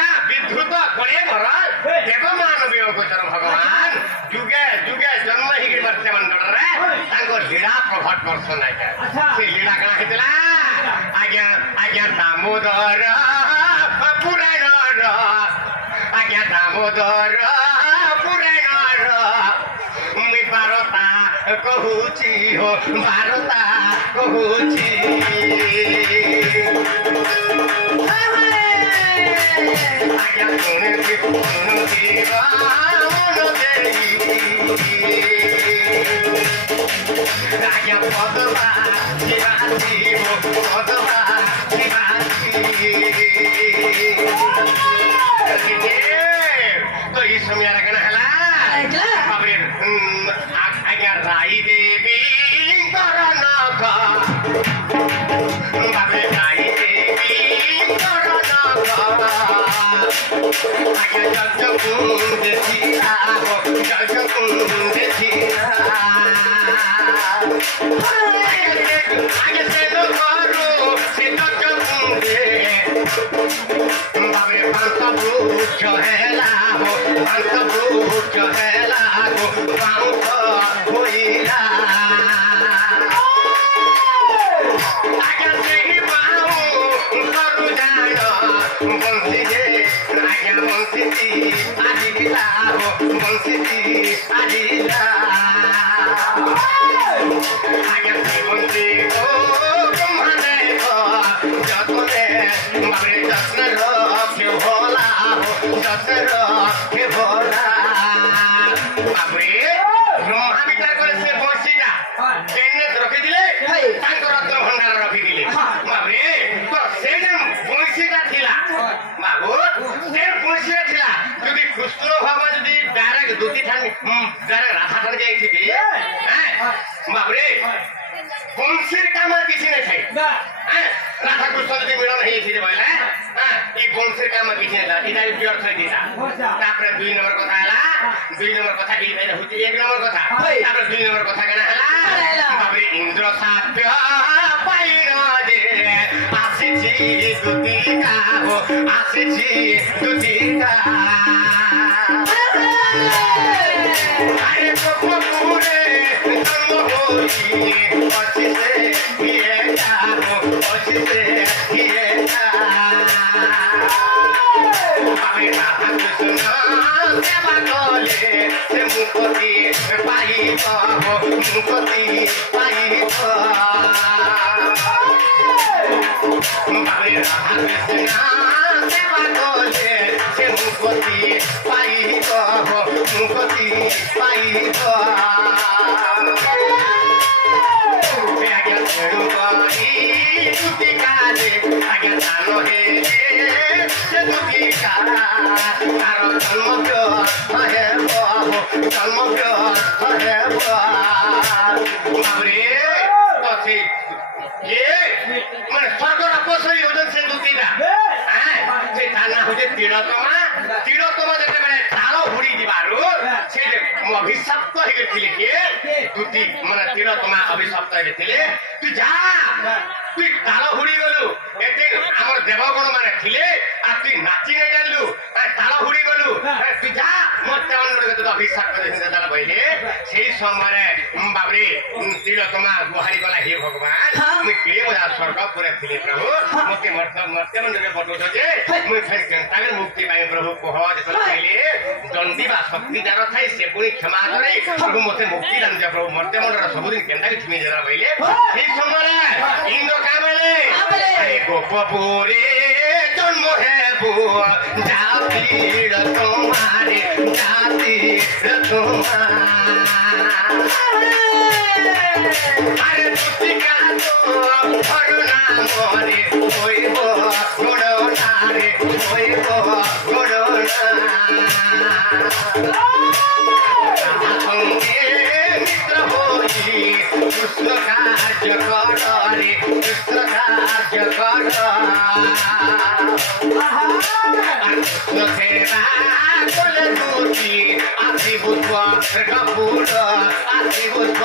লীলা বিদ্রুত করে মর দেব ମାନବୀୟ ଗୋଚର ଭଗବାନ ଯୁଗେ ଯୁଗେ ଜନ୍ମ ହେଇକିରି ମର ସେମାନଙ୍କରେ ତାଙ୍କ ଲୀଳା ପ୍ରଭାତ ବର୍ଷଣ ଆଜ୍ଞା ସେ ଲୀଳା କାଣା ହେଇଥିଲା ଆଜ୍ଞା ଆଜ୍ଞା ଦାମୋଦର ପୁରାଣର ଆଜ୍ଞା ଦାମୋଦର ପୁରାଣର ମୁଇଁ ବାରତା କହୁଛି ହୋ ବାରତା କହୁଛି ଆଜ୍ଞା ଶୁଣିବି ଶୁଣିବା ମନ ଦେଇ ଆଜ୍ଞା ପଦବା ଶିବାଜୀ ହୋ ପଦବା ଶିବାଜୀ ତ ଏଇ ସମୟରେ କାଣା ହେଲା ତାପରେ ଆଜ୍ଞା ରାଇ ଦେବୀଙ୍କର ନଖ ତାପରେ ରାଇ ଦେବୀଙ୍କର ନଖ ଆଜ୍ଞା ଜଜକୁ ଦେଖିଲା ଜଜକୁ ଦେଖିଲା ଆଜ୍ଞା ସେ ଘରୁ ସେ ଜଜକୁ ତାପରେ ପାଞ୍ଚ ବୃକ୍ଷ ହେଲା ପାଞ୍ଚ ବୃକ୍ଷ ହେଲା ବାଉଁଶ ହୋଇଲା ଆଜ୍ଞା ସେହି ବାଉଁଶରୁ ଜାଣ ବଂଶୀରେ ଆଜ୍ଞା ବଂଶୀ ଆଜିଲା ବଂଶୀ ଆଜିଲା ଆଜ୍ଞା ସେ ବଂଶୀ ଓ ବ୍ରହ୍ମାଦେବ ଯତ୍ନେ ବାବରେ ଯତ୍ନ ରଖେ ଭୋଲା ଯତ୍ନ ରଖେ ଭୋଲା ବାବରେ ବ୍ରହ୍ମା ବିଚାର করে সে বংশীটা কেনে রখিলে তাঙ্ক রত্ন ভণ্ডার রখিলে বাবরে তো সেই যে বংশীটা ଥିଲା বাবু সে বংশীটা ଥିଲା যদি কৃষ্ণ ভাবা যদি ডাইরেক্ট দুটি ঠান ডাইরেক্ট রাধা ঠান যাইছিবি হ্যাঁ বাবরে বংশীর কাম আর কিছু নাই থাই রাধা কৃষ্ণ যদি মিলন হয়েছে বলে হ্যাঁ এই বংশীর কাম আর কিছু নাই এটা ব্যর্থ হয়ে দিলা তারপরে 2 নম্বর কথা হলা 2 নম্বর কথা এই ভাই হচ্ছে 1 নম্বর কথা তারপরে 2 নম্বর কথা কেন হলা বাবরে ইন্দ্র সাপ্য পাইন যে আসিছি দুতিকা আসিছি দুতিকা আরে গোপুরে জন্ম হই অচিতে বিয়ে যাবো অচিতে বিয়ে আমি রাধা কৃষ্ণ সেবা করলে সে মুক্তি পাইব মুক্তি পাইব আমি রাধা কৃষ্ণ সেবা করলে সে মুক্তি পাইব মুক্তি পাইব আজ্ঞা তেরু করি দুতিকা যে আজ্ঞা জানো হে সে দুতিকা তার জন্ম হেব জন্ম হেব বাবরে তো সে মানে স্বর্গর অপসরী হচ্ছেন সে দুতিটা হ্যাঁ সে তার নাম হচ্ছে তিলোত্তমা তিলোত্তমা যেତେବେଳେ তাল হুড়ি দিবারু সে অভিশপ্ত হয়ে গেছিলে কি দুতি মানে তিলোত্তমা অভিশপ্ত হয়ে গেছিলে তুই যা তুই তাল হুড়ি গলু এতে আমার দেবগণ মানে ছিলে আর তুই নাচি নাই জানলু তাল হুড়ি গলু তুই যা মরতে অন্যকে তো অভিশাপ করে তারা বইলে সেই সময় বাবরে তিলোত্তমা গুহারি গলা হে ভগবান মুই কে মজা স্বর্গ করে ଥିଲି প্রভু মতে মরতে মন্ডকে পটুছ যে মুই ফের কেনতাকে মুক্তি পাই প্রভু কহ যেতলে কইলে দণ্ডী বা শক্তি যার থাই সে পুনি ক্ষমা করে প্রভু মতে মুক্তি দান দিও প্রভু মরতে মন্ডর সবদিন কেনতাকে ছিমি যারা বইলে সেই সময় ইন্দ্র কামলে আরে গোপপুরে জন্ম হেব জাতির তোমারে জাতির তোমার আরে দুতিকা তো করুণা মরে হইব করুণা রে হইব করুণা সঙ্গে মিত্র হই কৃষ্ণ কার্য করে কৃষ্ণ কার্য কর কৃষ্ণ সেবা বলে দুটি আসি বুঝব কাপুর আসি বুঝব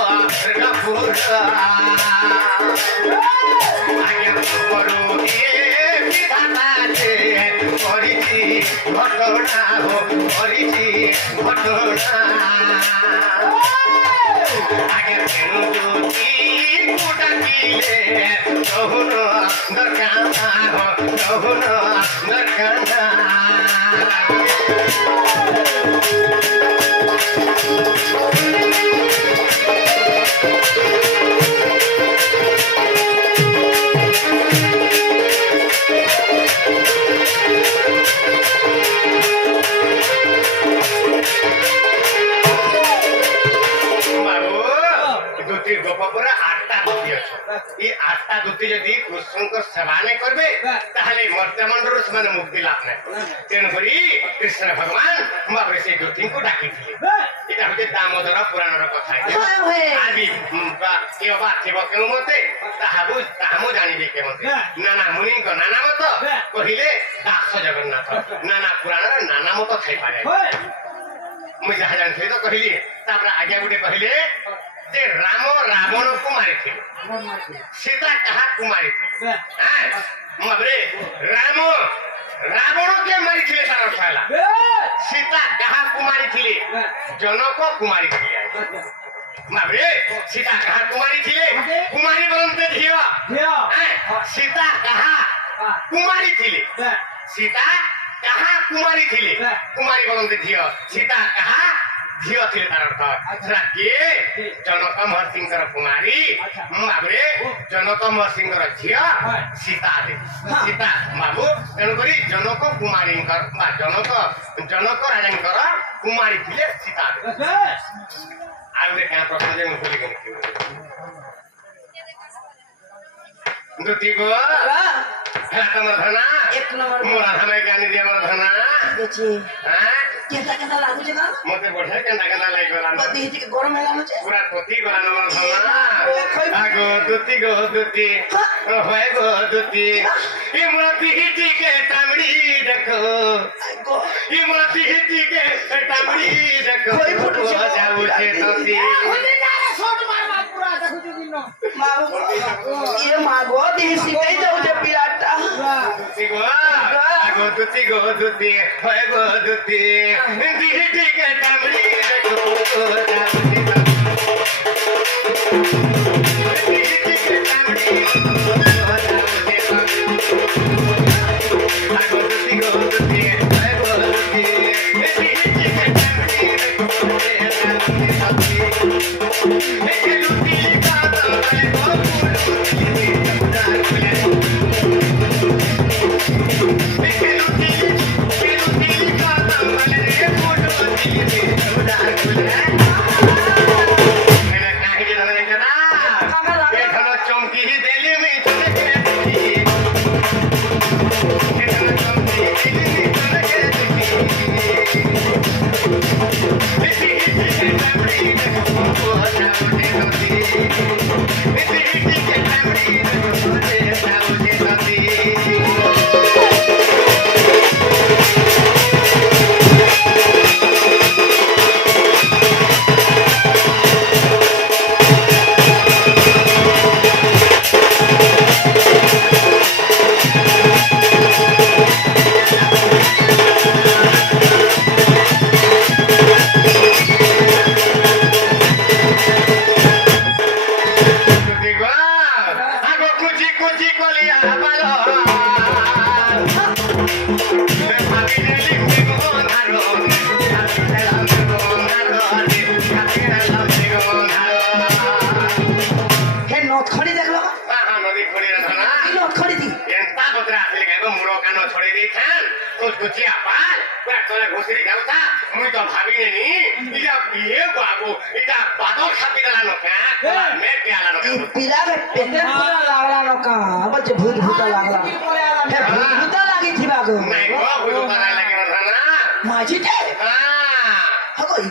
কাপুর আগে করু এ বিধাতাতে করিছি ঘটনা করিছি ঘটনা আগে দুটি কোটা দিলে তখন দরকার তখন দরকার গোপরে আটটা দুটি আছে এই আটটা দুটি যদি কৃষ্ণଙ୍କ সেবা নাই করবে তাহলে মর্ত্যমণ্ডলରୁ ସେମାନେ মুক্তি লাভ নাই তেণুকরি কৃষ্ণ ভগবান মহাপ্রভু সেই দুটিଙ୍କୁ ডাকিଥିଲେ এটা হচ্ছে দামোদর পুরাণর কথা আদি কেউ বা ଥିବ କେଉଁ ମତେ ତାହା ମୁଁ ଜାଣିବି କେମତେ ନାନା ମୁନିଙ୍କ ନାନା ମତ କହିଲେ ଦାସ ଜଗନ୍ନାଥ ନାନା ପୁରାଣରେ ନାନା ମତ ଥାଇପାରେ ମୁଁ ଯାହା ଜାଣିଥିଲି ତ କହିଲି ତାପରେ ଆଜ୍ଞା ଗୋଟେ କହିଲେ যে রাম রাবণ কু মারিছিল সীতা কাহাকু মারিছিল মহাপ্রে রাম রাবণকে মারিছিলে তার অর্থ হল সীতা কাহাকু মারিছিলে জনক কুমারী ছিলে মহাপ্রে সীতা কাহা কুমারী ছিলে কুমারী বলতে ঝিও সীতা কাহা কুমারী ছিলে সীতা কাহা কুমারী ছিলে কুমারী বলতে ঝিও সীতা কাহা ঝিও ଥିଲେ ତାର ଅର୍ଥ ସେଟା କିଏ ଜନକ ମହର୍ଷିଙ୍କର କୁମାରୀ ବାବୁରେ ଜନକ ମହର୍ଷିଙ୍କର ଝିଅ ସୀତା ସୀତା ବାବୁ ତେଣୁକରି ଜନକ କୁମାରୀଙ୍କର ବା ଜନକ ରାଜାଙ୍କର କୁମାରୀ ଥିଲେ ସୀତା ଆଉ ଗୋଟେ କାଁ ପ୍ରଶ୍ନ ଯେ ମୁଁ ଭୁଲିଗଲି ଦୁତି ଗୋ ହେଲା ତମର ଧନା ମୋ ରାଧା ମାଇ କାନି ଦିଏ ମୋର ଧନା কেটা লাগুছে না মতে বঢ়িয়া কেন্টা লাগলা বদি হিটি গরম হেলানো আছে পুরা ততি গলা নমর ধনা আগো দুতি হয় গো দুতি ইমতি হিটি কে তামড়ি দেখো ইমতি হিটি কে তামড়ি দেখো যাউছে ততি মাগো দিহি দেই যাউছে পিলাটা দুতি গো দুতি হয় গো দুতি দিহি কে তামড়ি দেখো যাউছে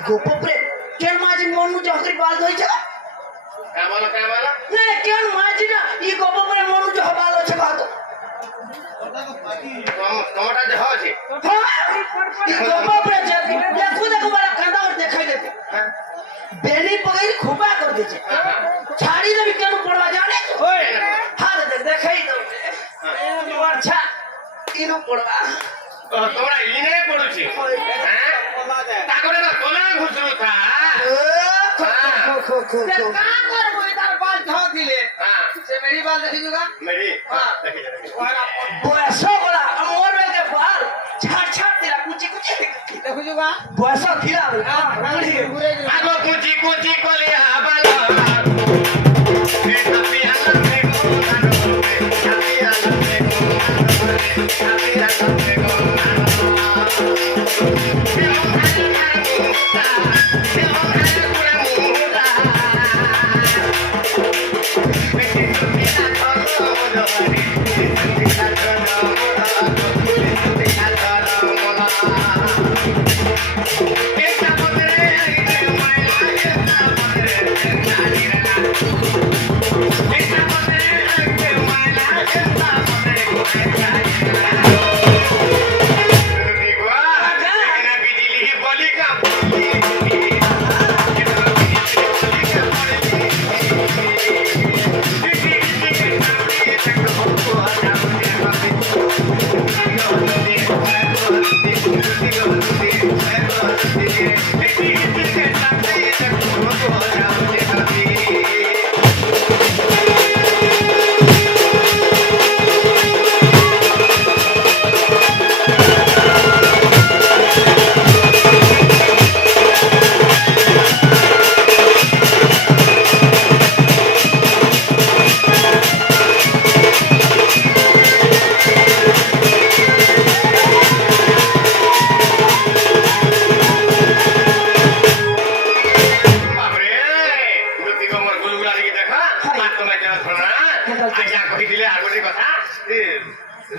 গোপরে কেন মাঝি মনু চহরি বাল ধইছে কামালো না কেন মাঝি না ই গোপরে মনু চহ বাল আছে বাত টমাটা দেহ আছে ই গোপরে দেখো বালা কাঁদা और দেখাই দেতে বেনি পগাই খুবা কর দিছে ছাড়ি দেবি কেন পড়বা জানে হাত দেখাই দাও আচ্ছা ইনো পড়বা তোমরা ইনে পড়ুছি হ্যাঁ তাকরে না তোলা ঘুষরু থা का करबो इधर बाल धो दिले हां से मेरी बाल देखी जुगा मेरी हां देखी बयसो बोला मोर में के बाल छाट छाट तेरा कुची कुची देखो जुगा बयसो खिला आगो कुची कुची कोलिया बाला ए तपिया लगे गो नानो तपिया लगे गो नानो तपिया लगे गो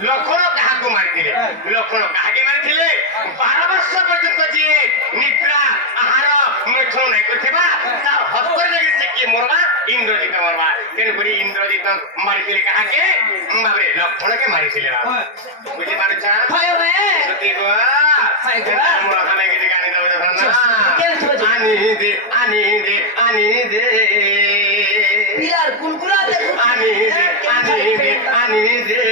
লক্ষণ কাহাকে মারিলে লক্ষণ কাহাকে মারিলে 12 বর্ষ পর্যন্ত যে নিদ্রা আহার মৈথুন নাই করথিবা তার হস্তের লাগি সে কি মরবা ইন্দ্রজিৎ মরবা তেন করি ইন্দ্রজিৎ মারিলে কাহাকে ভাবে লক্ষণকে মারিলে বুঝি পারছা হয় রে সত্যি গো হয় গো মোরা খানে গিয়ে গানি দাও না আনি দে পিলার কুলকুলা দেখো আনি দে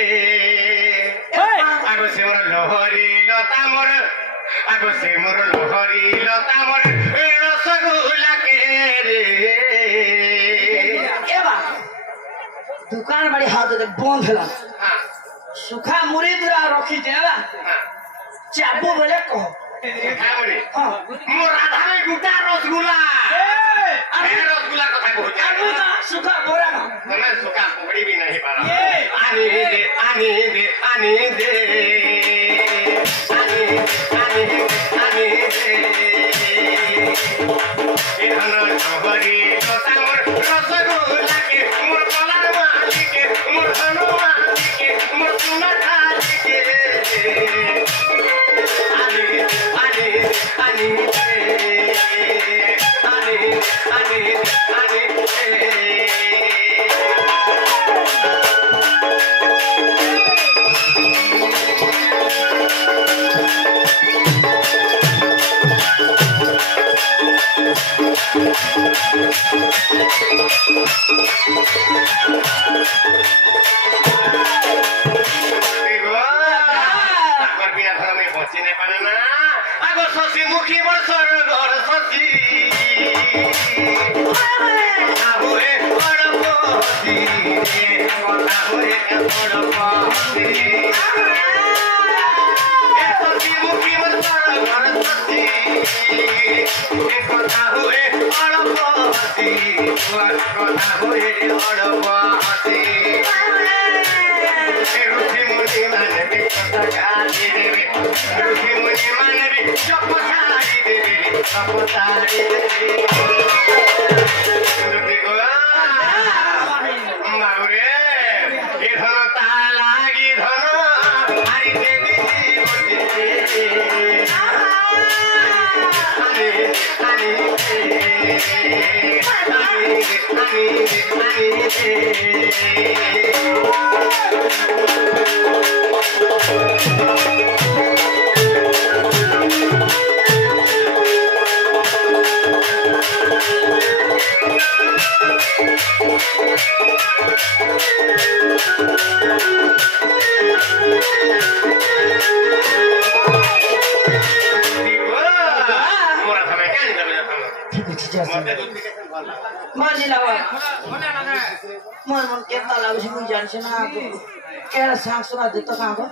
আগো সে মোর লোহরি লতা মোর আগো সে মোর লোহরি লতা মোর রসগোল্লা কে রে এবা দোকান বাড়ি হাত ধরে বন্ধ হলাম হ্যাঁ সুখা মুড়ি দুরা রখি দেলা হ্যাঁ চাবো বলে কহ হ্যাঁ বলি হ্যাঁ মোর রাধারে গুটা রসগোল্লা রসগোল্লার কথা কହୁছি আলু না সুখা বড়া না मैं सुखा पकड़ी भी नहीं पा रहा ये आने दे आने दे आने दे आने आने आने दे इधर जोहरी लता मोर रसगोल्ला के मोर कलर वाली के मोर हनो वाली के मोर सुना खाली के आने आने आने आने आने आने আগো শশী মুখী বর্ষর ঘর শশী কথা হয়ে বড়পতি কথা হয়ে বড়পতি শশী মুখী বর্ষর ঘর শশী কথা হয়ে বড়পতি কথা হয়ে বড়পতি রুচি মুনি মানবি কথা গালি দেবে রুচি মুনি মানবি চপতাড়ি দেবে চপতাড়ি দেবে মাউরে এ ধন তা লাগি ধন হারি দেবী বসে আনি আনি আনি মাঝি লাগা মন মন কেতা লাগুছি মুই জানছি না কেরা সাংসনা দিত কাগো